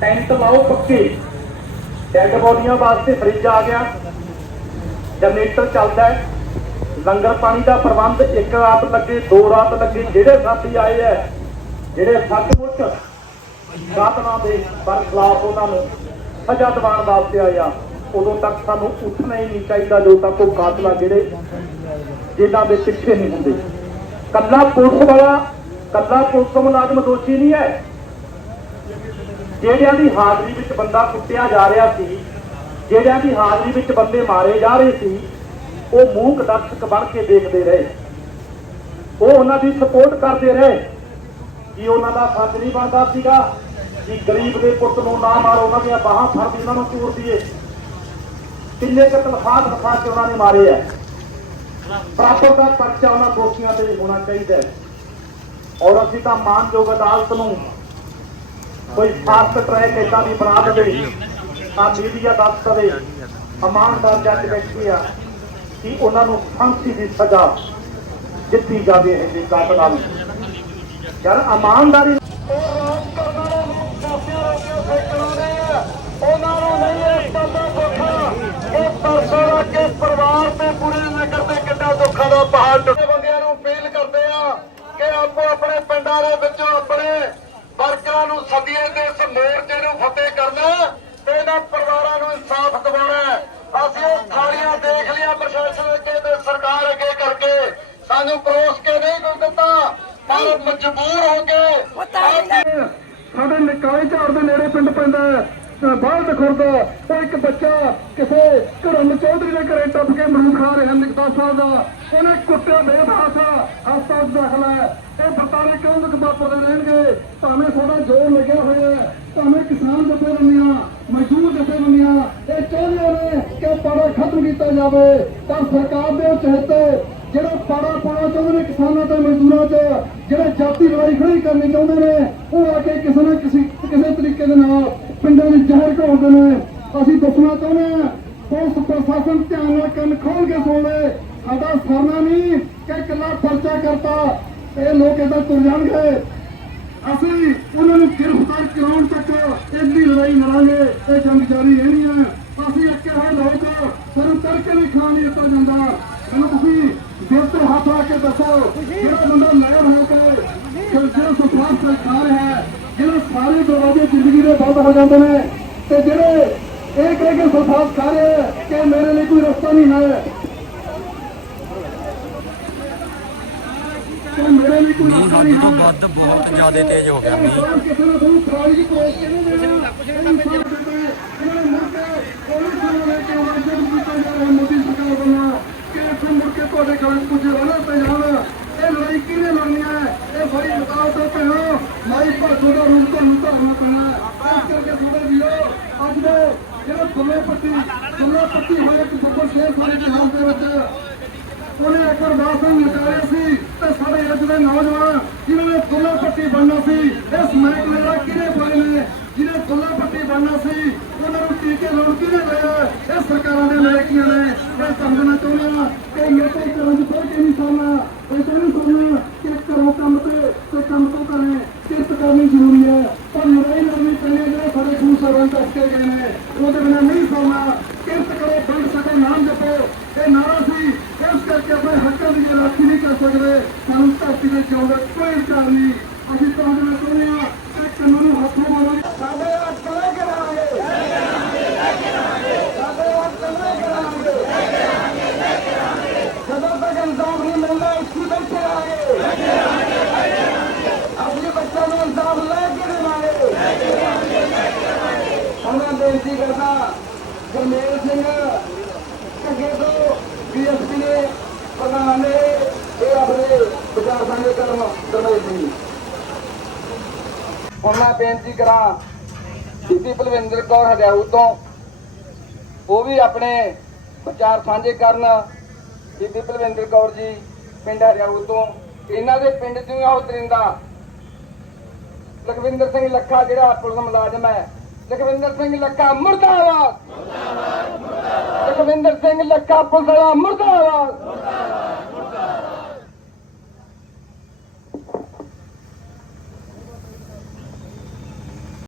Tent ਲਾਓ ਪੱਕੇ dad ਬੋਡੀਆਂ ਵਾਸਤੇ ਫ੍ਰਿਜ ਆ ਗਿਆ। ਜਨਰੇਟਰ ਚੱਲਦਾ ਹੈ। ਲੰਗਰ ਪਾਣੀ ਦਾ ਪ੍ਰਬੰਧ ਇੱਕ ਰਾਤ ਲੱਗੇ, ਦੋ ਰਾਤ ਲੱਗੇ। ਜਿਹੜੇ ਸਾਥੀ ਆਏ ਐ ਜਿਹੜੇ ਸੱਚਮੁੱਚ ਸਾਧਨਾ ਦੇ ਬਰਖਲਾਫ ਉਹਨਾਂ ਨੂੰ ਸਜ਼ਾ ਦਿਵਾਉਣ ਵਾਸਤੇ ਆਏ ਉਦੋਂ ਤੱਕ ਸਾਨੂੰ ਉੱਠਣਾ ਹੀ ਨਹੀਂ ਚਾਹੀਦਾ, ਜਦੋਂ ਤੱਕ ਉਹ ਕਾਤਲਾ ਜਿਹੜੇ ਜਿਹਨਾਂ ਦੇ ਪਿੱਛੇ ਨਹੀਂ ਹੁੰਦੇ। ਕੱਲਾ ਪੁਲਿਸ ਵਾਲਾ, ਕੱਲਾ ਪੁਲਿਸ ਮੁਲਾਜ਼ਮ ਦੋਸ਼ੀ ਨਹੀਂ ਹੈ। ਜਿਹੜਿਆਂ ਦੀ ਹਾਜ਼ਰੀ ਵਿੱਚ ਬੰਦਾ ਕੁੱਟਿਆ ਜਾ ਰਿਹਾ ਸੀ, ਜਿਹੜਿਆਂ ਦੀ ਹਾਜ਼ਰੀ ਵਿੱਚ ਬੰਦੇ ਮਾਰੇ ਜਾ ਰਹੇ ਸੀ, ਉਹ ਮੂਕ ਦਰਸ਼ਕ ਬਣ ਕੇ ਦੇਖਦੇ ਰਹੇ। ਉਹ ਉਹਨਾਂ ਦੀ ਸਪੋਰਟ ਕਰਦੇ ਰਹੇ ਕਿ ਉਹਨਾਂ ਦਾ ਫਰਜ਼ ਨਹੀਂ ਬਣਦਾ ਸੀਗਾ ਕਿ ਗਰੀਬ ਦੇ ਪੁੱਤ ਨੂੰ ਨਾ ਮਾਰੋ, ਉਹਨਾਂ ਦੀਆਂ ਬਾਹਾਂ ਫੜ ਕੇ ਉਹਨਾਂ ਨੂੰ ਚੂਰ ਦਈਏ। ਕਿੰਨੇ ਕੁ ਤਨਖਾਹ ਤਨਖਾਹ ਚ ਉਹਨਾਂ ਨੇ ਮਾਰੇ ਆ। ਪ੍ਰਾਪਰ ਦਾ ਪਰਚਾ ਉਹਨਾਂ ਦੋਸ਼ੀਆਂ ਤੇ ਹੋਣਾ ਚਾਹੀਦਾ ਹੈ। ਔਰ ਅਸੀਂ ਤਾਂ ਮਾਨਯੋਗ ਅਦਾਲਤ ਨੂੰ ਕੋਈ ਫਾਸਟ ਟਰੈਕ ਏਦਾਂ ਦੀ ਬਣਾ ਦੇਵੇ ਆ ਮੀਡੀਆ ਦੱਸ ਦੇਵੇ ਇਮਾਨਦਾਰ ਜੱਜ ਬੈਠੇ ਆ ਕਿ ਉਹਨਾਂ ਨੂੰ ਫਾਂਸੀ ਦੀ ਸਜ਼ਾ ਦਿੱਤੀ ਜਾਵੇ ਇਹ ਦੇ ਕਾਤਲਾਂ ਨੂੰ ਯਾਰ, ਇਮਾਨਦਾਰੀ ਪਰਿਵਾਰ ਤੇ ਪੂਰੇ ਨਗਰ ਤੇ ਕਿੰਨਾ ਦੁੱਖਾਂ ਦਾ ਪਹਾੜ ਟੁੱਟੇ ਬੰਦਿਆਂ ਨੂੰ ਅਪੀਲ ਕਰਦੇ ਆ ਕਿ ਆਪੋ ਆਪਣੇ ਪਿੰਡਾਂ ਦੇ ਵਿੱਚੋਂ ਆਪਣੇ ਵਰਕਰਾਂ ਨੂੰ ਸੱਦੀਏ ਤੇ ਇਸ ਮੋਰਚੇ ਨੂੰ ਫਤਿਹ ਕਰਨਾ ਤੇ ਇਹਨਾਂ ਪਰਿਵਾਰਾਂ ਨੂੰ ਇਨਸਾਫ ਦਿਵਾਉਣਾ। ਅਸੀਂ ਉਹ ਥਾਲੀਆਂ ਦੇਖ ਲਿਆ ਪ੍ਰਸ਼ਾਸਨ ਅੱਗੇ ਤੇ ਸਰਕਾਰ ਅੱਗੇ ਕਰਕੇ ਸਾਨੂੰ ਪਰੋਸ ਕੇ ਨਹੀਂ ਕੋਈ ਦਿੱਤਾ ਪਰ ਮਜਬੂਰ ਹੋ ਕੇ ਸਾਡੇ ਨਿਕਾਲੇ ਝਾੜ ਦੇ ਨੇੜੇ ਪਿੰਡ ਪੈਂਦਾ ਬਾਹਰ ਖੁਰਦਾ ਉਹ ਇੱਕ ਬੱਚਾ ਕਿਸੇ ਘਰਨ ਚੌਧਰੀ ਦੇ ਘਰੇ ਟੱਪ ਕੇ ਮਰੂਦ ਖਾ ਰਿਹਾ ਨਿਕਤਾ ਸਾਹਿਬ ਦਾ। ਉਹਨੇ ਕੁੱਟਿਆ ਬੇਬਾਸ ਹਸਪਤਾਲ ਦਾਖਲ ਹੈ। ਇਹ ਬਤਾਰੇ ਕਿਉਂ ਦੁੱਖ ਵਾਪਰਦੇ ਰਹਿਣਗੇ। ਭਾਵੇਂ ਥੋੜਾ ਜ਼ੋਰ ਲੱਗਿਆ ਹੋਇਆ ਹੈ, ਭਾਵੇਂ ਕਿਸਾਨ ਜਥੇਬੰਦੀਆਂ ਮਜ਼ਦੂਰ ਜਥੇਬੰਦੀਆਂ ਇਹ ਚਾਹੁੰਦੇ ਨੇ ਕਿ ਪਾੜਾ ਖਤਮ ਕੀਤਾ ਜਾਵੇ। ਪਰ ਸਰਕਾਰ ਦੇ ਚਹਤੇ ਜਿਹੜਾ ਪਾੜਾ ਪਾਉਣਾ ਚਾਹੁੰਦੇ ਨੇ ਕਿਸਾਨਾਂ ਤੇ ਮਜ਼ਦੂਰਾਂ 'ਚ ਜਿਹੜੇ ਜਾਤੀ ਲੜਾਈ ਖੜੀ ਕਰਨੀ ਚਾਹੁੰਦੇ ਨੇ, ਉਹ ਆ ਕੇ ਕਿਸੇ ਨਾ ਕਿਸੇ ਕਿਸੇ ਤਰੀਕੇ ਦੇ ਨਾਲ ਪਿੰਡਾਂ ਵਿੱਚ ਜ਼ਹਿਰ ਘੋਲਦੇ ਨੇ। ਅਸੀਂ ਦੱਸਣਾ ਚਾਹੁੰਦੇ ਹਾਂ। ਪੁਲਿਸ ਪ੍ਰਸ਼ਾਸਨ ਧਿਆਨ ਨਾਲ ਕੰਨ ਖੋਲ ਕੇ ਸੁਣ ਲੈ ਸਾਡਾ ਸਰਨਾ ਨਹੀਂ ਕਿ ਇਕੱਲਾ ਪਰਚਾ ਕਰਤਾ। ਇਹ ਲੋਕ ਇਦਾਂ ਤੁਰ ਜਾਣਗੇ। ਅਸੀਂ ਉਹਨਾਂ ਨੂੰ ਗ੍ਰਿਫਤਾਰ ਕਰਾਉਣ ਤੱਕ ਇਹਦੀ ਲੜਾਈ ਲੜਾਂਗੇ। ਇਹ ਜੰਗ ਜਾਰੀ ਰਹਿਣੀ ਹੈ ਅਸੀਂ ਅੱਕੇ ਹੋਏ ਲੋਕ ਸਾਨੂੰ ਤੜਕੇ ਵੀ ਖਾਣ ਨਹੀਂ ਜਾਂਦਾ। ਮੈਨੂੰ ਤੁਸੀਂ ਦਿਲ ਹੱਥ ਲਾ ਕੇ ਦੱਸੋ, ਜਿਹੜਾ ਬੰਦਾ ਨਗਰ ਹੋ ਕੇ ਕਿ ਜਿਹੜਾ ਸੁਖਾਸ ਤੇ ਖਾ ਰਿਹਾ ਹੈ ਜਿਹੜੇ ਸਾਰੇ ਦਰਵਾਜ਼ੇ ਜ਼ਿੰਦਗੀ ਦੇ ਬੰਦ ਹੋ ਜਾਂਦੇ ਨੇ। ਤੇ ਜਿਹੜੇ ਇਹ ਕਹਿ ਕੇ ਸੁਖਾਸ ਖਾ ਰਹੇ ਕਿ ਮੇਰੇ ਲਈ ਕੋਈ ਰਸਤਾ ਨਹੀਂ ਹੈ। ਕਿ ਮੇਰੇ ਲਈ ਕੋਈ ਰਸਤਾ ਨਹੀਂ ਤੋਂ ਹੈ। ਵੱਧ ਬਹੁਤ ਜ਼ਿਆਦਾ ਤੇਜ਼ ਹੋ ਗਿਆ ਮੀਂਹ। ਮੋਦੀ ਸਰਕਾਰ ਵੱਲੋਂ ਕਿ ਇੱਥੇ ਮੁੜ ਕੇ ਤੁਹਾਡੇ ਕੋਲ ਕੁਝ ਰਹਿਣਾ ਪੈ ਜਾਣਾ। ਇਹ ਲੜਾਈ ਕਿਹਨੇ ਲੜਨੀ ਹੈ? ਇਹ ਬੜੀ ਬਤਾਓ ਤੋਂ ਪਹਿਲਾਂ ਮਾਈ ਭਾਸ਼ੋ ਦਾ ਰੂਪ ਤੁਹਾਨੂੰ ਧਾਰਨਾ ਪੈਣਾ ਇਸ ਕਰਕੇ ਤੁਹਾਡੇ ਵੀਰੋ, ਅੱਜ ਦੇ ਜਿਹੜਾ ਦੁੱਲੇ ਪੱਟੀ ਦੁੱਲੇ ਪੱਟੀ ਹੋਏ ਕਿ ਸੱਬਰ ਸ਼ੇਰ ਸਾਡੇ ਜਹਾਜ਼ ਦੇ ਵਿੱਚ, ਉਹਨੇ ਇੱਕ ਵਾਰ ਵਾਸਨ ਨਿਕਾਲਿਆ ਸੀ ਤੇ ਸਾਡੇ ਅੱਜ ਦੇ ਨੌਜਵਾਨ ਜਿਨ੍ਹਾਂ ਨੇ ਦੁੱਲਾ ਪੱਟੀ ਬਣਨਾ ਸੀ, ਇਸ ਮਹਿਕਮੇ ਦਾ ਕਿਹਨੇ ਪਾਏ ਨੇ? ਜਿਹਨੇ ਦੁੱਲਾ ਪੱਟੀ ਬਣਨਾ ਸੀ, ਉਹਨਾਂ ਨੂੰ ਟੀਕੇ ਲਾਉਣ ਕਿਹਨੇ ਲਿਆ ਇਹ ਸਰਕਾਰਾਂ ਦੇ ਮਹਿਕਮਿਆਂ ਨੇ। ਮੈਂ ਸਮਝਣਾ ਚਾਹੁੰਦਾ ਹਾਂ ਕਿ ਇਹ ਕੋਈ ਕਰਨ ਦੀ ਕੋਈ ਨਹੀਂ ਸੁਣਨਾ ਇਹ ਕੋਈ ਨਹੀਂ ਸੁਣਨਾ ਕਿ ਕਰੋ ਕੰਮ ਤੇ ਤੇ ਕੰਮ ਤੋਂ ਕਰੇ ਕਿਰਤ ਕਰਨੀ ਜ਼ਰੂਰੀ ਹੈ ਪਰ ਲੜਾਈ ਲੜਨੀ ਪੈਣੀ ਹੈ ਜਿਹੜੇ ਸਾਡੇ ਖੂਨ ਸਰਵੰਤ ਅਸਕੇ ਗਏ ਨੇ ਉਹਦੇ ਬਿਨਾਂ ਨਹੀਂ ਸੁਣਨਾ ਕਿਰਤ ਕਰੋ ਬੰਦ ਸਕੋ ਨਾਮ ਜਪੋ। ਇਹ ਨਾਰਾ ਸੀ ਇਸ ਕਰਕੇ ਆਪਣੇ ਹੱਕਾਂ ਦੀ ਜੇ ਰਾਖੀ ਨਹੀਂ ਕਰ ਸਕਦੇ। ਸਾਨੂੰ ਧਰਤੀ ਦੇ ਜਿਉਣ ਦਾ ਕੋਈ ਅਧਿਕਾਰ ਨਹੀਂ। ਅਸੀਂ ਤੁਹਾਡੇ ਨਾਲ ਚਾਹੁੰਦੇ ਕਿ ਕਾਨੂੰਨ ਹੱਥੋਂ ਮਾਰੋ। ਸਾਡੇ ਹੱਕ ਲੈ ਕੇ ਸਾਡੇ ਹੱਕ ਲੈ ਕੇ ਜਦੋਂ ਤੱਕ ਇਨਸਾਫ ਨਹੀਂ ਮਿਲਦਾ ਇੱਥੇ ਬੈਠੇ ਰਹਾਂਗੇ ਆਪਣੇ ਬੱਚਿਆਂ ਨੂੰ ਇਨਸਾਫ ਲੈ ਕੇ ਦੇਵਾਂਗੇ ਹੁਣ ਮੈਂ ਬੇਨਤੀ ਕਰਦਾ ਗੁਰਮੇਲ ਸਿੰਘ ਅੱਗੇ ਤੋਂ ਬੀਐਸਪੀ ਨੇ ਪ੍ਰਧਾਨ ਨੇ ਇਹ ਆਪਣੇ ਵਿਚਾਰ ਸਾਂਝੇ ਕਰਨ ਕਰਵਾਏ ਸੀ। ਹੁਣ ਮੈਂ ਬੇਨਤੀ ਕਰਾਂ, ਬੀਬੀ ਬਲਵਿੰਦਰ ਕੌਰ ਹਰਿਆਊ ਤੋਂ, ਉਹ ਵੀ ਆਪਣੇ ਵਿਚਾਰ ਸਾਂਝੇ ਕਰਨ। ਬੀਬੀ ਬਲਵਿੰਦਰ ਕੌਰ ਜੀ ਪਿੰਡ ਹਰਿਆਊ ਤੋਂ, ਇਹਨਾਂ ਦੇ ਪਿੰਡ ਤੋਂ ਉਹ ਤਰਿੰਦਾ। ਲਖਵਿੰਦਰ ਸਿੰਘ ਲੱਖਾ ਜਿਹੜਾ ਪੁਲਿਸ ਮੁਲਾਜ਼ਮ ਹੈ ਲਖਵਿੰਦਰ ਸਿੰਘ ਲੱਕਾ ਲੱਖਾ ਮੁਰਦਾਬਾਦ। ਲਖਵਿੰਦਰ ਸਿੰਘ ਲੱਕਾ ਪੁਲਿਸ ਵਾਲਾ ਮੁਰਦਾਬਾਦ।